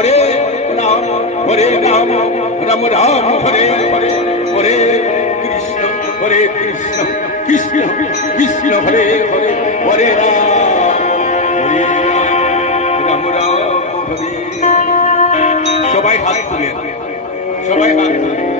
হরে রাম হরে রাম রাম রাম, হরে হরে হরে কৃষ্ণ হরে কৃষ্ণ কৃষ্ণ কৃষ্ণ, হরে হরে হরে রাম হরে রাম রাম, হরে সবাই হাত তুলেন সবাই হাত তুলেন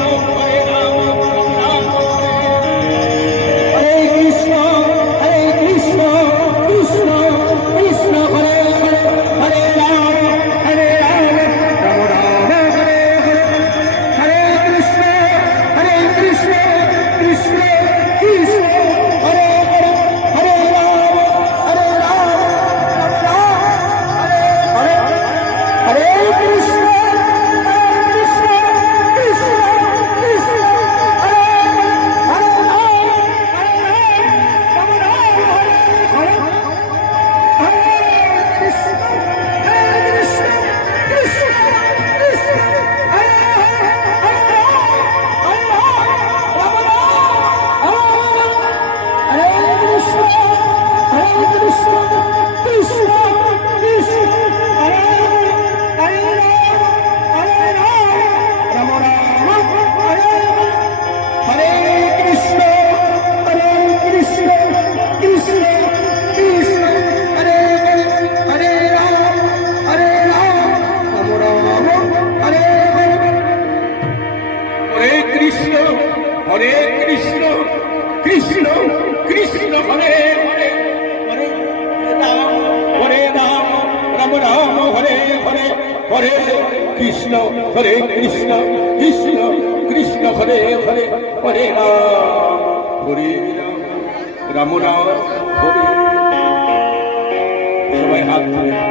রাম রাম, হরে হরে হরে, কৃষ্ণ হরে কৃষ্ণ কৃষ্ণ কৃষ্ণ, হরে হরে হরে রাম। হরে রাম রাম রাম, হরে। সবাই হাত ধরে।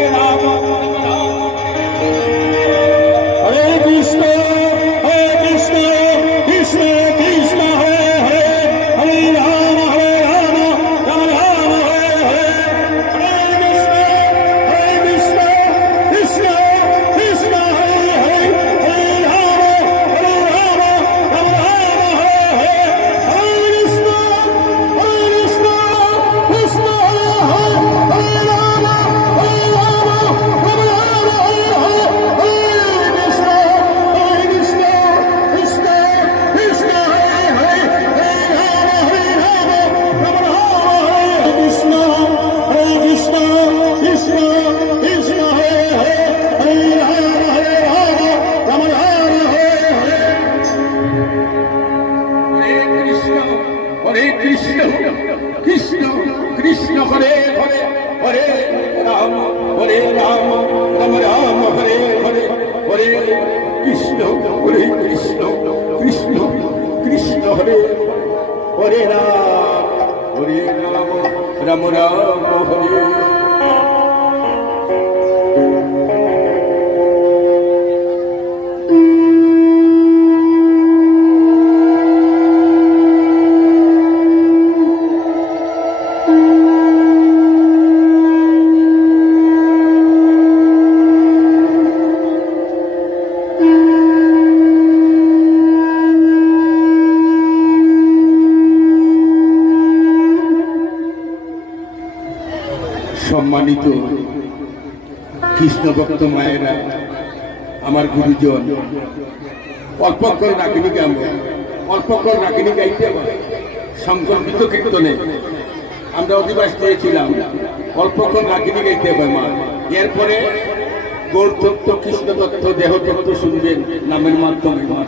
Hare Krishna, Krishna, Krishna Hare, Hare Rama, Hare Rama, Rama Rama Hare. thank you সম্মানিত কৃষ্ণভক্ত মায়েরা, আমার গুরুজন। করে রাখিনি অল্প করে রাখিনি গাইতে সংকল্পিত কীর্তনে আমরা অধিবাস করেছিলাম অল্পক্ষণ রাখিনি গাইতে হবে মা। এরপরে গৌর তত্ত্ব কৃষ্ণ তত্ত্ব দেহ তত্ত্ব শুনবেন নামের মাধ্যমে মা।